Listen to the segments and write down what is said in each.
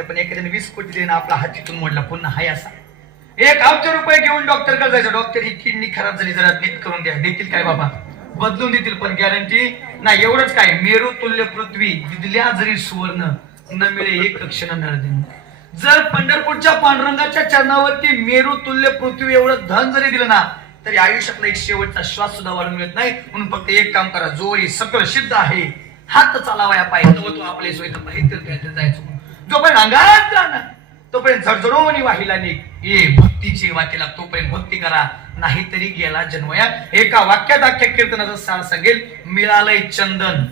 होत्या पण एखाद्याने वीस कोटी देणं आपला हात तिथून मोडला पुन्हा हाय असा. एक अब्ज रुपये घेऊन डॉक्टरकडे जायचं. डॉक्टर ही किडनी खराब झाली जरा नीट करून द्या. देतील काय बाबा? बदलून देतील पण गॅरंटी नाही एवढंच काय. मेरू तुल्य पृथ्वी दिल्या जरी सुवर्ण न मिळे एक क्षण नळदिन जर पंढरपूरच्या पांडुरंगाच्या चरणावरती मेरू तुल्य पृथ्वी एवढं धन जरी दिलं ना तरी आयुष्यातला एक शेवटचा श्वास सुद्धा वाढून मिळत नाही. म्हणून फक्त एक काम करा जोरी सकळ सिद्ध आहे. हात चालावा या पाहिजे तो आपले सोयी तर जायचो. जोपर्यंत अंगात जाणार तोपर्यंत झडझडोनी वाहिला निघ. ये भक्तीची वाटेला तोपर्यंत भक्ती करा. नाहीतरी गेला जन्मया. एका वाक्यात अख्ख्या कीर्तनाचा सार सांगेल मिळालंय चंदन.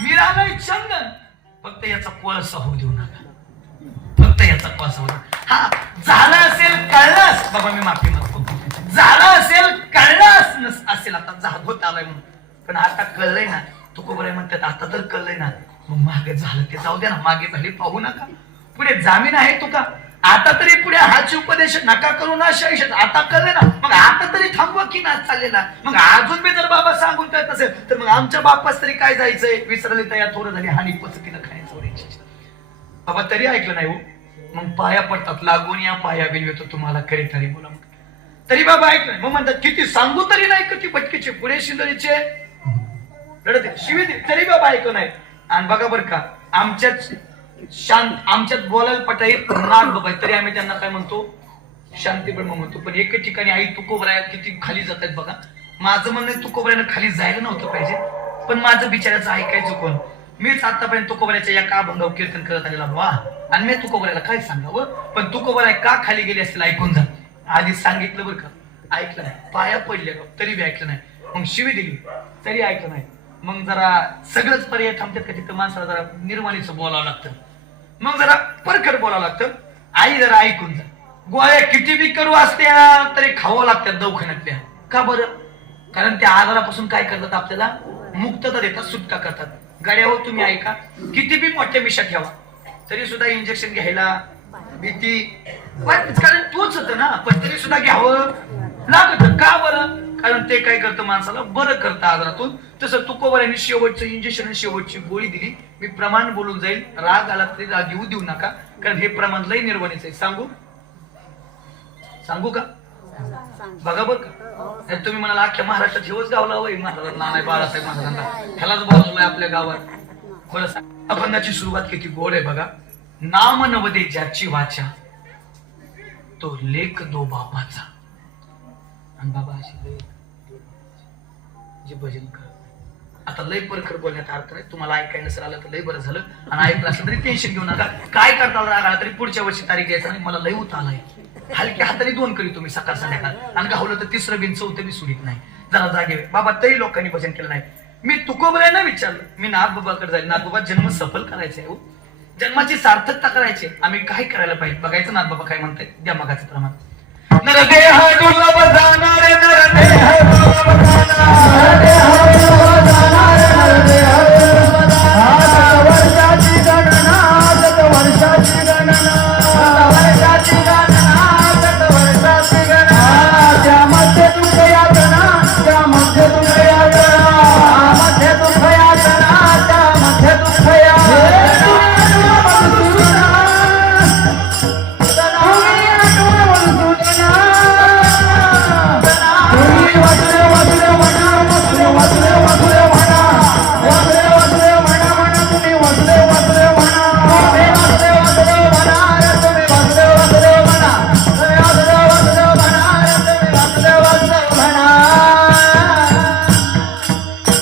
मिळालंय चंदन. फक्त याचा कोळसा होऊ देऊ नका. फक्त याचा कोळसा होऊ हा झालं असेल कळलंस बाबा मी माफी मागतो. झालं असेल कळलंस नस- असेल आता होत आलाय म्हणून. पण आता कळलंय ना. तुकोबराय म्हणतात आता तर कळलंय ना मग मागे झालं ते जाऊ दे ना मागे झाली पाहू नका. पुढे जामीन आहे तुका. आता तरी पुढे हाची उपदेश नका करू ना आयुष्यात आता कळले ना मग आता तरी थांबवा की नाच चाललेला. मग अजून मी जर बाबा सांगून कळत असेल तर मग आमच्या बापास तरी काय जायचंय? विसरले तर या थोडं झाली हानी पचतीनं खायचं बाबा तरी ऐकलं नाही हो. मग पाया पडतात लागून या पाया बिनवेतो तुम्हाला खरे तरी बोला मग. तरी बाबा ऐकलं मग म्हणतात किती सांगू तरी नाही कधी भटकीचे पुढे शिंदरीचे? रडत आहे. शिवी दे. तरी बाबा ऐकून नाही. आणि बघा बरं का आमच्याच शांत आमच्यात बोलायला पटाई नाग बाबा तरी आम्ही त्यांना काय म्हणतो? शांती ब्रह्म म्हणतो. पण एक ठिकाणी आई तुकोबराया किती खाली जात आहेत बघा. माझं म्हणणं आहे, तुकोबऱ्यानं खाली जायला नव्हतं पाहिजे. पण माझं बिचाराचं ऐकायचं कोण? मीच आतापर्यंत तुकोबऱ्याच्या या का भंगाव कीर्तन करत आलेला वा आणि मी तुकोबऱ्याला काय सांगावं? पण तुकोबराय का खाली गेली असेल ऐकून जा. आधी सांगितलं बरं का. ऐकलं नाही. पाया पडले तरी बी ऐकलं नाही. मग शिवी दिली. तरी ऐकलं नाही. मग जरा सगळंच पर्याय थांबतात का तिथं? माणसाला जरा निर्माणीचं बोलावं लागतं. मग जरा परखड बोलावं लागतं. आई जरा ऐकून जा. गोळ्या किती बी करू असत्या तरी खावं लागतात दवाखान्यातल्या. का बरं? कारण त्या आजारापासून काय करतात आपल्याला? मुक्तता देतात सुटका करतात. गाड्यावर तुम्ही ऐका किती बी मोठ्या मिशा ठेवा. तरी सुद्धा इंजेक्शन घ्यायला भीती. पण कारण तोच होत ना पण तरी सुद्धा घ्यावं लागत. का बरं? कारण ते काय करतं माणसाला? बरं करतं आजारातून. तसं तुकोबऱ्याने शेवटचं इंजेक्शन आणि शेवटची गोळी दिली. मी प्रमाण बोलून जाईल. राग आला तरी राग येऊ देऊ नका. कारण हे प्रमाण लय निर्वणीच आहे. सांगू? सांगू का? बघा बर का? तुम्ही म्हणाला अख्ख्या महाराष्ट्रात हेवच गावला होय महाराज. नाना बाळासाहेब महाराजांना. ह्यालाच बोलावलंय आपल्या गावात. खरं सांग. अभंगाची सुरुवात किती गोड आहे बघा. नाम नवदे ज्याची वाचा तो लेख दो बापाचा. आणि बाबा अशी जे भजन कर आता लय परखर बोलण्यात अर्थ नाही. तुम्हाला ऐकायला नसेल आलं तर लय बरं झालं. आणि ऐकलं असलं तरी टेन्शन घेऊ नका. काय करता आला तरी पुढच्या वर्षी तारीख घ्यायचा नाही. मला लय उत आलाय हलक्या हाताने दोन करी तुम्ही सकाळ संध्याकाळ. आणि गावलं तर तिसरं बिन चौथं बी सुडीत नाही. जरा जागे बाबा तरी लोकांनी भजन केलं नाही. मी तुकोबऱ्यानं विचारलं. मी नागबाबाकडे जाईल नागबाबा जन्म सफल करायचा आहे हो. जन्माची सार्थकता करायची. आम्ही काय करायला पाहिजे? बघायचं नागबाबा काय म्हणताय द्या मगाचं प्रमाण.